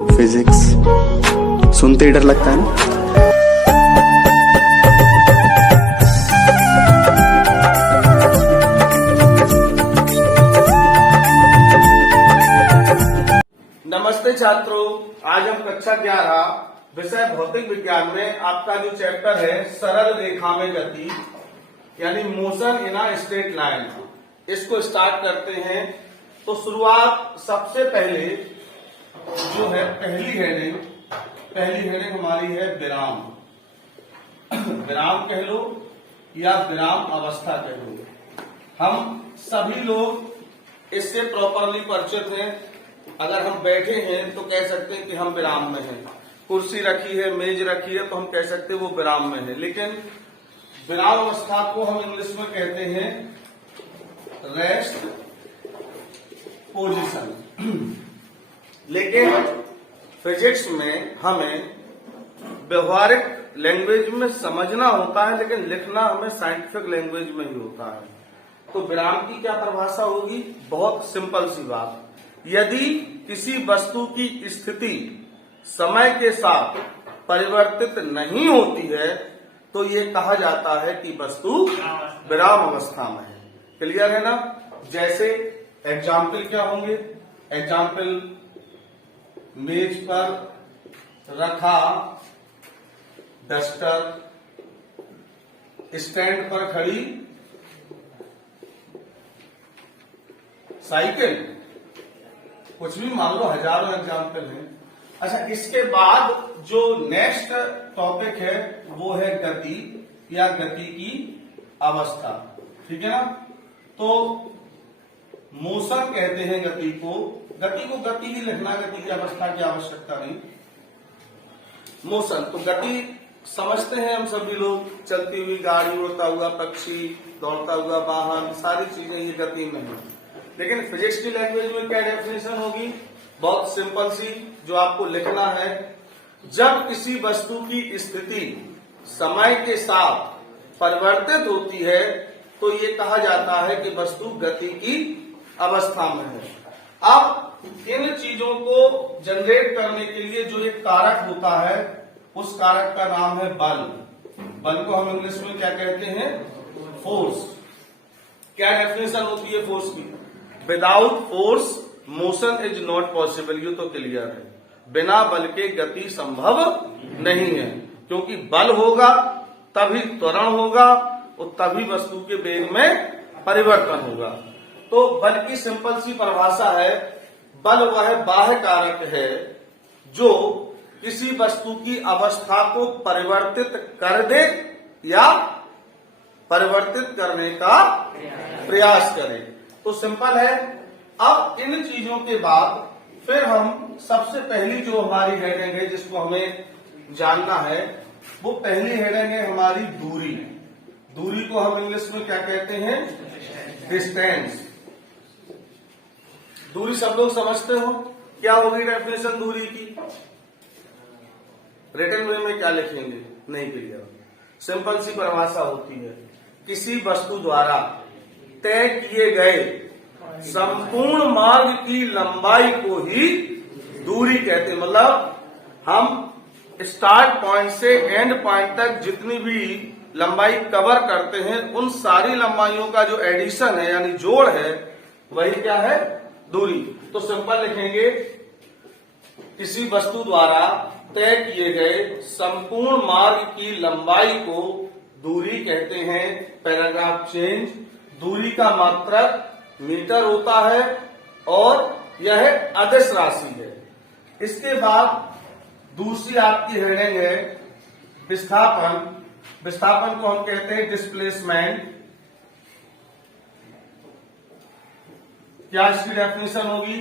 Physics सुनते ही डर लगता है ना। नमस्ते छात्रों, आज हम कक्षा 11 विषय भौतिक विज्ञान में आपका जो चैप्टर है सरल रेखा में गति यानी motion in a straight line, इसको स्टार्ट करते हैं। तो शुरुआत सबसे पहले जो है पहली हेडिंग हमारी है विराम। विराम कह लो या विराम अवस्था कह लो, हम सभी लोग इससे प्रॉपरली परिचित हैं। अगर हम बैठे हैं तो कह सकते हैं कि हम विराम में हैं। कुर्सी रखी है, मेज रखी है, तो हम कह सकते हैं वो विराम में है। लेकिन विराम अवस्था को हम इंग्लिश में कहते हैं रेस्ट पोजीशन। लेकिन फिजिक्स में हमें व्यवहारिक लैंग्वेज में समझना होता है, लेकिन लिखना हमें साइंटिफिक लैंग्वेज में ही होता है। तो विराम की क्या परिभाषा होगी? बहुत सिंपल सी बात, यदि किसी वस्तु की स्थिति समय के साथ परिवर्तित नहीं होती है तो ये कहा जाता है कि वस्तु विराम अवस्था में है। क्लियर है ना? जैसे एग्जाम्पल क्या होंगे? एग्जाम्पल, मेज पर रखा डस्टर, स्टैंड पर खड़ी साइकिल, कुछ भी मान लो, हजारों एग्जाम्पल हैं। अच्छा, इसके बाद जो नेक्स्ट टॉपिक है वो है गति या गति की अवस्था। ठीक है ना? तो मोशन कहते हैं गति को गति ही लिखना, गति की अवस्था की आवश्यकता नहीं। मोशन तो गति समझते हैं हम सभी लोग, चलती हुई गाड़ी, उड़ता हुआ पक्षी, दौड़ता हुआ वाहन, सारी चीजें ये गति में है। लेकिन फिजिक्स की लैंग्वेज में क्या डेफिनेशन होगी? बहुत सिंपल सी, जो आपको लिखना है, जब किसी वस्तु की स्थिति समय के साथ परिवर्तित होती है तो ये कहा जाता है कि वस्तु गति की अवस्था में है। अब इन चीजों को जनरेट करने के लिए जो एक कारक होता है, उस कारक का नाम है बल। बल को हम इंग्लिश में क्या कहते हैं? फोर्स। क्या डेफिनेशन होती है फोर्स की? Without force motion is not possible. ये तो क्लियर है, बिना बल के गति संभव नहीं है, क्योंकि बल होगा तभी त्वरण होगा और तभी वस्तु के वेग में परिवर्तन होगा। तो बल की सिंपल सी परिभाषा है, बल वह बाह्य कारक है जो किसी वस्तु की अवस्था को परिवर्तित कर दे या परिवर्तित करने का प्रयास करे। तो सिंपल है। अब इन चीजों के बाद फिर हम सबसे पहली जो हमारी हेडिंग है जिसको हमें जानना है, वो पहली हेडिंग है हमारी दूरी। दूरी को हम इंग्लिश में क्या कहते हैं? डिस्टेंस। दूरी सब लोग समझते हो। क्या होगी डेफिनेशन दूरी की? रिटन में क्या लिखेंगे? नहीं क्लियर। सिंपल सी परिभाषा होती है, किसी वस्तु द्वारा तय किए गए संपूर्ण मार्ग की लंबाई को ही दूरी कहते हैं। मतलब हम स्टार्ट पॉइंट से एंड पॉइंट तक जितनी भी लंबाई कवर करते हैं, उन सारी लंबाइयों का जो एडिशन है यानी जोड़ है, वही क्या है? दूरी। तो सिंपल लिखेंगे, किसी वस्तु द्वारा तय किए गए संपूर्ण मार्ग की लंबाई को दूरी कहते हैं। Paragraph change. दूरी का मात्रक मीटर होता है और यह अदिश राशि है। इसके बाद दूसरी आपकी हेडिंग है विस्थापन। विस्थापन को हम कहते हैं डिस्प्लेसमेंट। क्या इसकी डेफिनेशन होगी?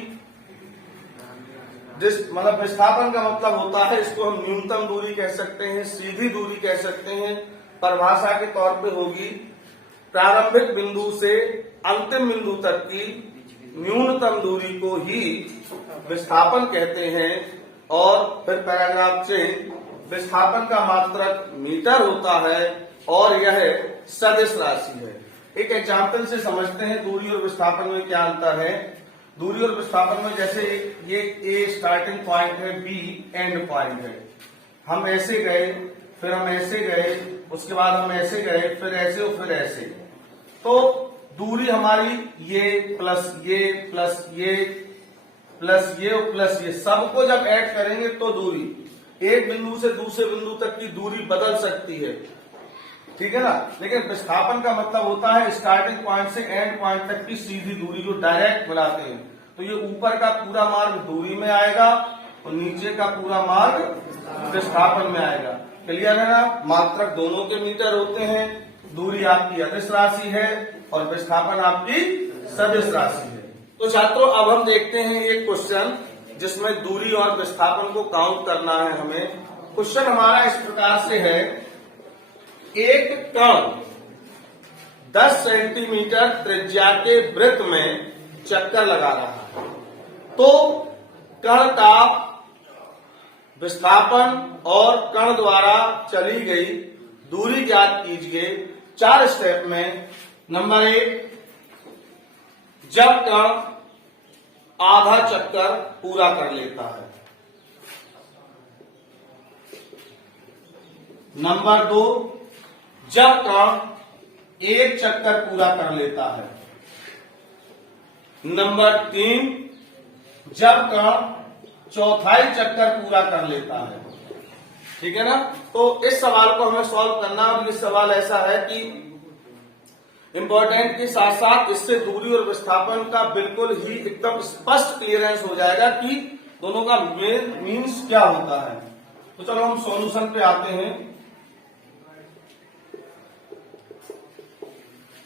मतलब विस्थापन का मतलब होता है, इसको हम न्यूनतम दूरी कह सकते हैं, सीधी दूरी कह सकते हैं। परिभाषा के तौर पे होगी, प्रारंभिक बिंदु से अंतिम बिंदु तक की न्यूनतम दूरी को ही विस्थापन कहते हैं। और फिर पैराग्राफ चेंज, विस्थापन का मात्रक मीटर होता है और यह सदिश राशि है। एक एग्जाम्पल से समझते हैं दूरी और विस्थापन में क्या अंतर है। दूरी और विस्थापन में जैसे ये ए स्टार्टिंग पॉइंट है, बी एंड पॉइंट है, हम ऐसे गए, फिर हम ऐसे गए, उसके बाद हम ऐसे गए, फिर ऐसे और फिर ऐसे, तो दूरी हमारी ये प्लस ये प्लस ये प्लस ये और प्लस ये सबको जब ऐड करेंगे तो दूरी एक बिंदु से दूसरे बिंदु तक की दूरी बदल सकती है, ठीक है ना। लेकिन विस्थापन का मतलब होता है स्टार्टिंग पॉइंट से एंड पॉइंट तक की सीधी दूरी जो डायरेक्ट मिलाते हैं। तो ये ऊपर का पूरा मार्ग दूरी में आएगा और नीचे का पूरा मार्ग विस्थापन में आएगा। क्लियर है ना। मात्रक दोनों के मीटर होते हैं, दूरी आपकी अदिश राशि है और विस्थापन आपकी सदिश राशि है। तो छात्रों अब हम देखते हैं एक क्वेश्चन जिसमें दूरी और विस्थापन को काउंट करना है हमें। क्वेश्चन हमारा इस प्रकार से है, एक कण 10 सेंटीमीटर त्रिज्या के वृत्त में चक्कर लगा रहा है, तो कण का विस्थापन और कण द्वारा चली गई दूरी ज्ञात कीजिए 4 स्टेप में। नंबर 1, जब कण आधा चक्कर पूरा कर लेता है। नंबर 2, जब कण एक चक्कर पूरा कर लेता है। नंबर 3, जब कण चौथाई चक्कर पूरा कर लेता है। ठीक है ना। तो इस सवाल को हमें सॉल्व करना, और ये सवाल ऐसा है कि इंपॉर्टेंट के साथ साथ इससे दूरी और विस्थापन का बिल्कुल ही एकदम स्पष्ट क्लियरेंस हो जाएगा कि दोनों का मीन्स क्या होता है। तो चलो हम सॉल्यूशन पे आते हैं।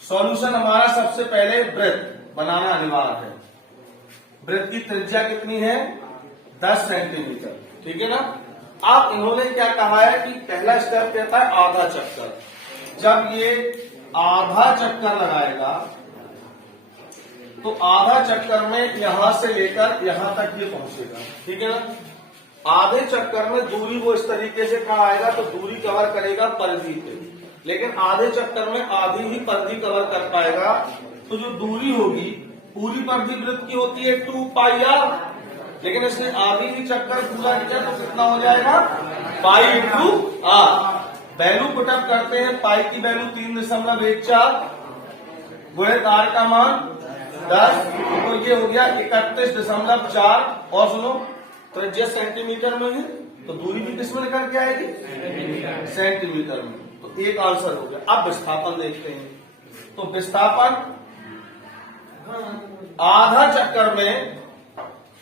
सॉल्यूशन हमारा सबसे पहले वृत्त बनाना अनिवार्य है। वृत्त की त्रिज्या कितनी है? 10 सेंटीमीटर। ठीक है ना। अब इन्होंने क्या कहा है कि पहला स्टेप कहता है आधा चक्कर। जब ये आधा चक्कर लगाएगा तो आधा चक्कर में यहां से लेकर यहां तक ये पहुंचेगा। ठीक है ना। आधे चक्कर में दूरी वो इस तरीके से कहाँ आएगा तो दूरी कवर करेगा परिधि पे, लेकिन आधे चक्कर में आधी ही परिधि कवर कर पाएगा। तो जो दूरी होगी पूरी परिधि वृत्त की होती है 2 पाई आर, लेकिन इसने आधी ही चक्कर पूरा किया तो कितना हो जाएगा? Pi into R. Value put up करते हैं। पाई की वैल्यू 3.14 गुणित आर का मान 10, तो ये हो गया 31.4। और सुनो, त्रिज्या सेंटीमीटर में है तो दूरी भी किसमें निकल के आएगी? सेंटीमीटर में। तो एक आंसर हो गया। अब विस्थापन देखते हैं। तो विस्थापन आधा चक्कर में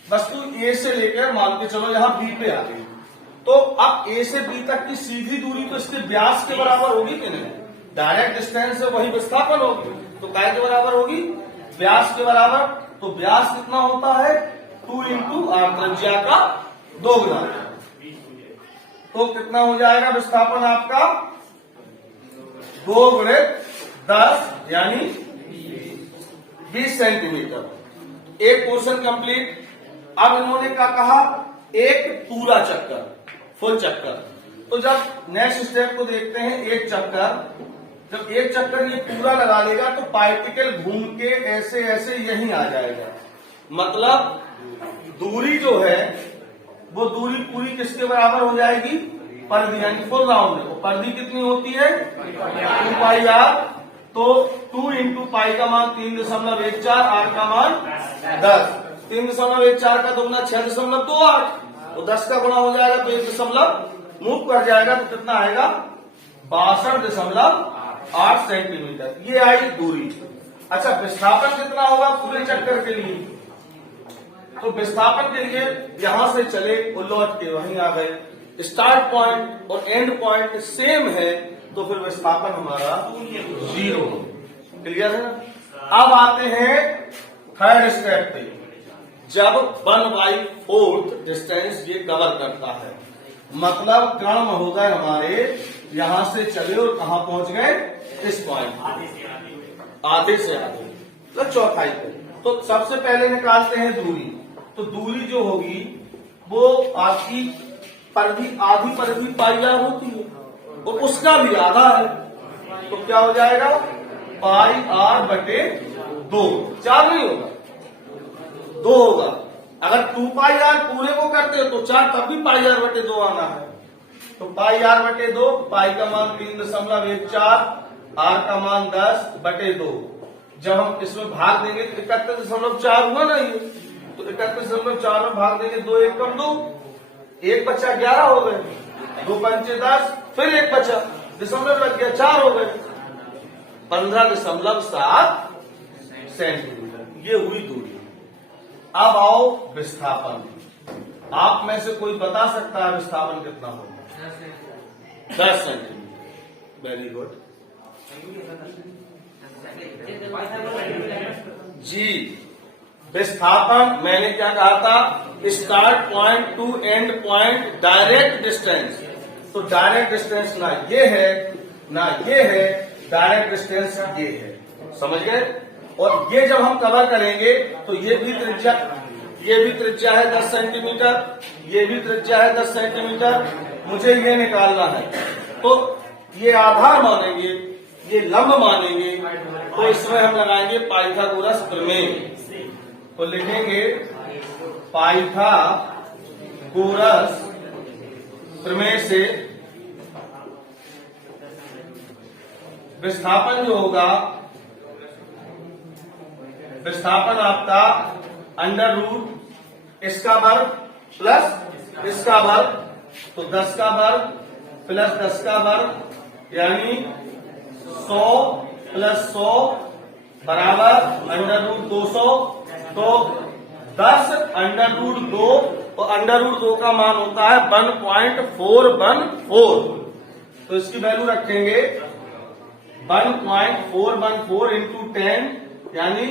वस्तु ए से लेकर मान के चलो यहां बी पे आ गई, तो अब ए से बी तक की सीधी दूरी तो इसके व्यास के बराबर होगी कि नहीं? डायरेक्ट डिस्टेंस है वही विस्थापन होगी, तो काय के बराबर होगी? व्यास के बराबर। तो व्यास कितना होता है? 2 इंटू आर, त्रिज्या का 2 गुना। तो कितना हो जाएगा विस्थापन आपका? 2 गुणित 10 यानी 20 सेंटीमीटर। एक पोर्शन कंप्लीट। अब इन्होंने क्या कहा? एक पूरा चक्कर, फुल चक्कर। तो जब नेक्स्ट स्टेप को देखते हैं, एक चक्कर, जब एक चक्कर ये पूरा लगा लेगा तो पार्टिकल घूम के ऐसे ऐसे यहीं आ जाएगा। मतलब दूरी जो है वो दूरी पूरी किसके बराबर हो जाएगी? परिधि, यानी फुल राउंड है। परिधि कितनी होती है? 2 पाई आर। तो 2 इंटू पाई का मान 3.14, आर का मान 10। 3.14 का दोगुना 6.28, तो 10 का गुणा हो जाएगा तो 1 दशमलव मूव कर जाएगा, तो कितना आएगा? 62.8 सेंटीमीटर। ये आई दूरी। अच्छा, विस्थापन कितना होगा पूरे चक्कर के लिए? तो विस्थापन के लिए यहां से चले और लौट के वहीं आ गए, स्टार्ट पॉइंट और एंड पॉइंट सेम है, तो फिर विस्थापन हमारा 0। क्लियर है ना। अब आते हैं थर्ड स्टेप पे। जब 1/4 डिस्टेंस ये कवर करता है, मतलब कण महोदय हमारे यहां से चले और कहां पहुंच गए? इस पॉइंट, आधे से आधे, तो चौथाई पे। तो सबसे पहले निकालते हैं दूरी। तो दूरी जो होगी वो आपकी परिधि, आधी परिधि पाई आर होती है और उसका भी आधा है, तो क्या हो जाएगा? पाई आर बटे 2। 4 नहीं होगा, 2 2 होगा। अगर 2 पाई आर पूरे को करते हो तो 4, तब भी पाई आर बटे 2 आना है। तो पाई आर बटे 2, पाई का मान 3.14, आर का मान 10/2। जब हम इसमें भाग देंगे तो 31.4 हुआ ना ये, तो 31.4 में भाग देंगे 2 1 कम 2, 1 बचा 11 हो गए, 2 पंचे 10, फिर 1 बचा, दशमलव लग गया 4 हो गए, 15.7 सेंटीमीटर ये हुई दूरी। अब आओ विस्थापन। आप में से कोई बता सकता है विस्थापन कितना होगा? 10 सेंटीमीटर। वेरी गुड जी। विस्थापन मैंने क्या कहा था? Start point two and point direct distance. तो डायरेक्ट डिस्टेंस ना ये है ना ये है, डायरेक्ट डिस्टेंस ये है, समझ गए? और ये जब हम कवर करेंगे तो ये भी त्रिज्या है 10 सेंटीमीटर, ये भी त्रिज्या है 10 सेंटीमीटर, मुझे ये निकालना है। तो ये आधार मानेंगे, ये लंब मानेंगे, तो इसमें हम लगाएंगे पाइथागोरस प्रमेय। तो लिखेंगे पाइथागोरस प्रमेय से विस्थापन जो होगा, विस्थापन आपका अंडर रूट इसका वर्ग प्लस इसका वर्ग, तो 10 का वर्ग प्लस 10 का वर्ग यानी 100 प्लस 100 बराबर अंडर रूट 200। तो 10 अंडर रूट 2 और अंडर रूट 2 का मान होता है 1.414। तो इसकी वैल्यू रखेंगे 1.414 इंटू 10 यानी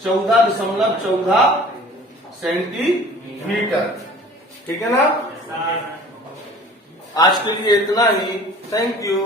14.14 सेंटीमीटर। ठीक है ना? आज के लिए इतना ही। Thank you.